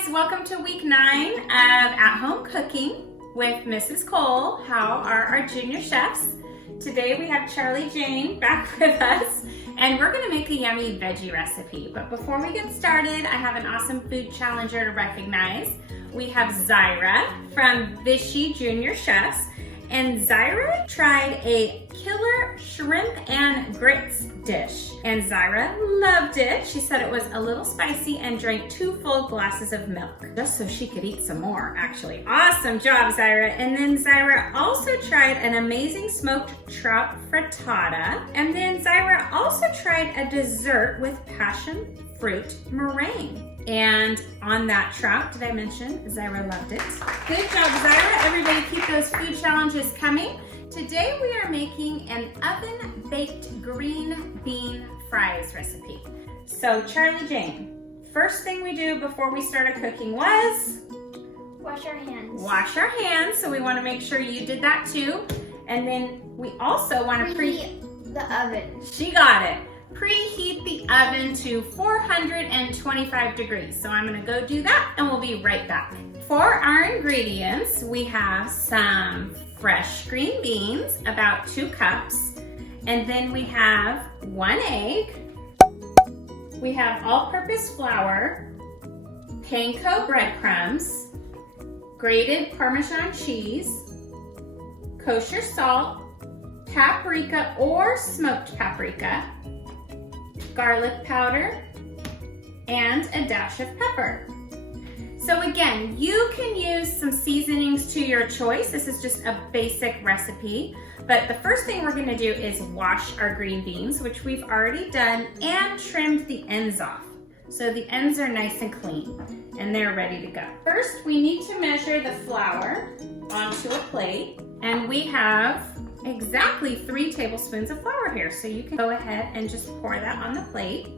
guys, welcome to week 9 of At Home Cooking with Mrs. Cole. How are our junior chefs? Today we have Charlie Jane back with us and we're gonna make a yummy veggie recipe. But before we get started, I have an awesome food challenger to recognize. We have Zyra from Vichy Junior Chefs, and Zyra tried a killer shrimp and grits dish, and Zyra loved it. She said it was a little spicy and drank 2 full glasses of milk just so she could eat some more, actually. Awesome job, Zyra. And then Zyra also tried an amazing smoked trout frittata, and then Zyra also tried a dessert with passion fruit meringue. And on that trout, did I mention Zyra loved it? Good job, Zyra. Everybody keep those food challenges coming. Today we are making an oven-baked green bean fries recipe. So Charlie Jane, first thing we do before we started cooking was? Wash our hands. Wash our hands, so we want to make sure you did that too. And then we also want to preheat the oven. She got it. Preheat the oven to 425 degrees. So I'm gonna go do that and we'll be right back. For our ingredients, we have some fresh green beans, about 2 cups. And then we have 1 egg. We have all-purpose flour, panko breadcrumbs, grated Parmesan cheese, kosher salt, paprika or smoked paprika, garlic powder, and a dash of pepper. So again, you can use some seasonings to your choice. This is just a basic recipe. But the first thing we're gonna do is wash our green beans, which we've already done, and trimmed the ends off. So the ends are nice and clean, and they're ready to go. First, we need to measure the flour onto a plate, and we have exactly 3 tablespoons of flour here. So you can go ahead and just pour that on the plate.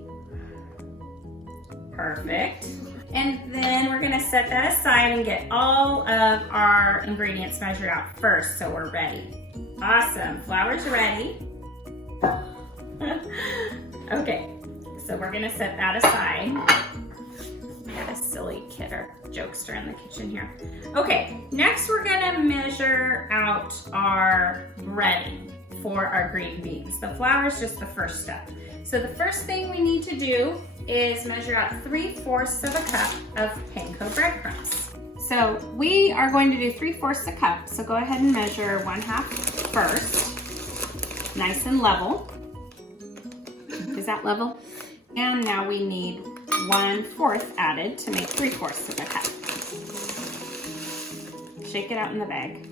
Perfect. And then we're gonna set that aside and get all of our ingredients measured out first so we're ready. Awesome, flour's ready. Okay, so we're gonna set that aside. I got a silly kid or jokester in the kitchen here. Okay, next we're gonna measure out our breading for our green beans. The flour is just the first step. So the first thing we need to do is measure out 3/4 of a cup of panko breadcrumbs. So we are going to do 3/4 a cup. So go ahead and measure 1/2 first, nice and level. Is that level? And now we need 1/4 added to make 3/4 of a cup. Shake it out in the bag.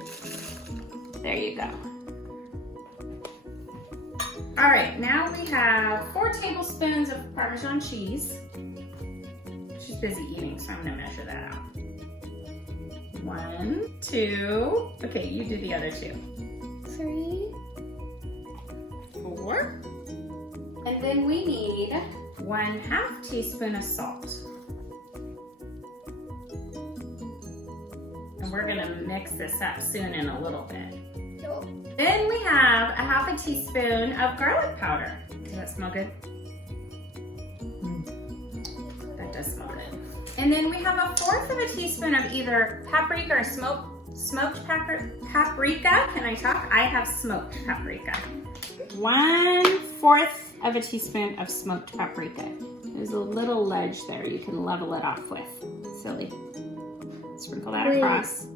There you go. All right, now we have 4 tablespoons of Parmesan cheese. She's busy eating, so I'm gonna measure that out. 1, 2, okay, you do the other 2. 3, 4. And then we need 1/2 teaspoon of salt. And we're gonna mix this up soon in a little bit. Then we have 1/2 teaspoon of garlic powder. Does that smell good? That does smell good. And then we have 1/4 teaspoon of either paprika or smoked paprika. Can I talk? I have smoked paprika. 1/4 teaspoon of smoked paprika. There's a little ledge there you can level it off with. Silly. Sprinkle that across.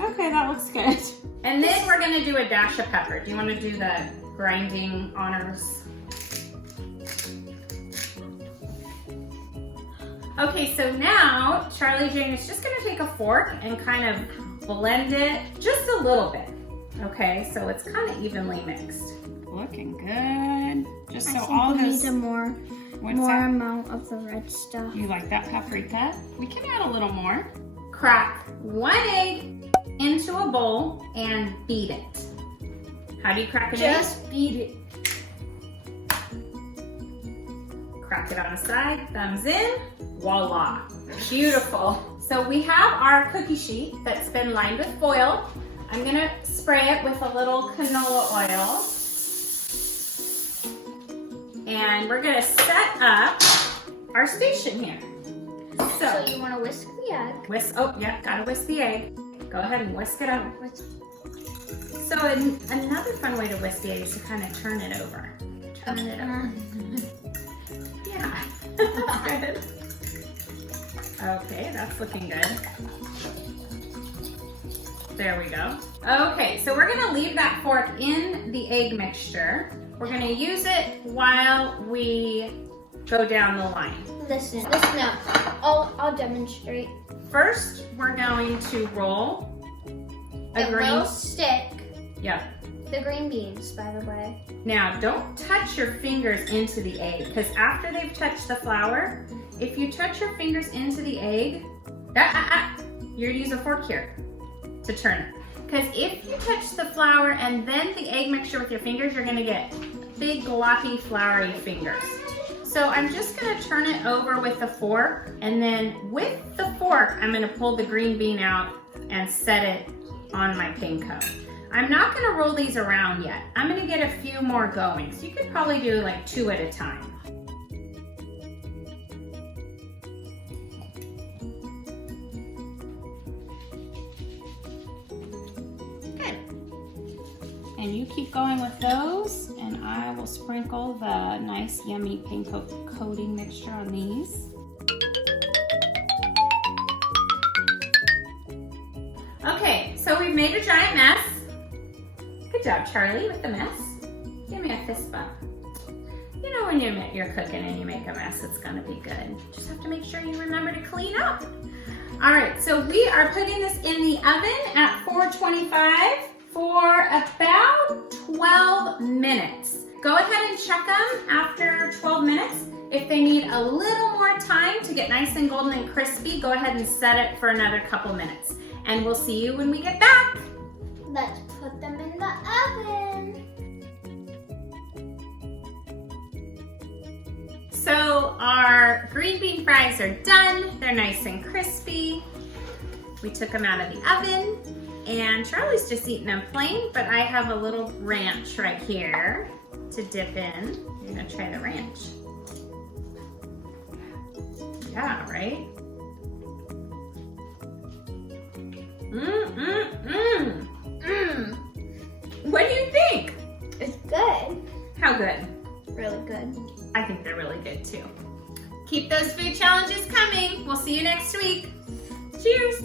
Okay, that looks good. And then we're gonna do a dash of pepper. Do you wanna do the grinding honors? Okay, so now Charlie Jane is just gonna take a fork and kind of blend it just a little bit. Okay, so it's kind of evenly mixed. Looking good. Just so all those. Need a more amount of the red stuff. You like that paprika? We can add a little more. Crack 1 egg into a bowl and beat it. How do you crack an egg? Just beat it. Crack it on the side, thumbs in, voila, beautiful. So we have our cookie sheet that's been lined with foil. I'm gonna spray it with a little canola oil. And we're gonna set up our station here. So you want to whisk the egg. Oh, yeah, gotta whisk the egg. Go ahead and whisk it up. So another fun way to whisk the egg is to kind of turn it over. Turn it over. Yeah, that's good. Okay, that's looking good. There we go. Okay, so we're gonna leave that fork in the egg mixture. We're gonna use it while we go down the line. Listen up. I'll demonstrate. First, we're going to roll a It green will stick. Yeah. The green beans, by the way. Now, don't touch your fingers into the egg, because after they've touched the flour, if you touch your fingers into the egg, you're gonna use a fork here to turn it. Because if you touch the flour and then the egg mixture with your fingers, you're gonna get big, gloppy, floury fingers. So I'm just gonna turn it over with the fork, and then with the fork, I'm gonna pull the green bean out and set it on my panko. I'm not gonna roll these around yet. I'm gonna get a few more going. So you could probably do like 2 at a time. And you keep going with those, and I will sprinkle the nice yummy panko coating mixture on these. Okay, so we've made a giant mess. Good job, Charlie, with the mess. Give me a fist bump. You know when you're cooking and you make a mess, it's gonna be good. Just have to make sure you remember to clean up. All right, so we are putting this in the oven at 425 for about 12 minutes. Go ahead and check them after 12 minutes. If they need a little more time to get nice and golden and crispy, go ahead and set it for another couple minutes. And we'll see you when we get back. Let's put them in the oven. So our green bean fries are done. They're nice and crispy. We took them out of the oven. And Charlie's just eating them plain, but I have a little ranch right here to dip in. You're gonna try the ranch. Yeah, right? What do you think? It's good. How good? Really good. I think they're really good too. Keep those food challenges coming. We'll see you next week. Cheers.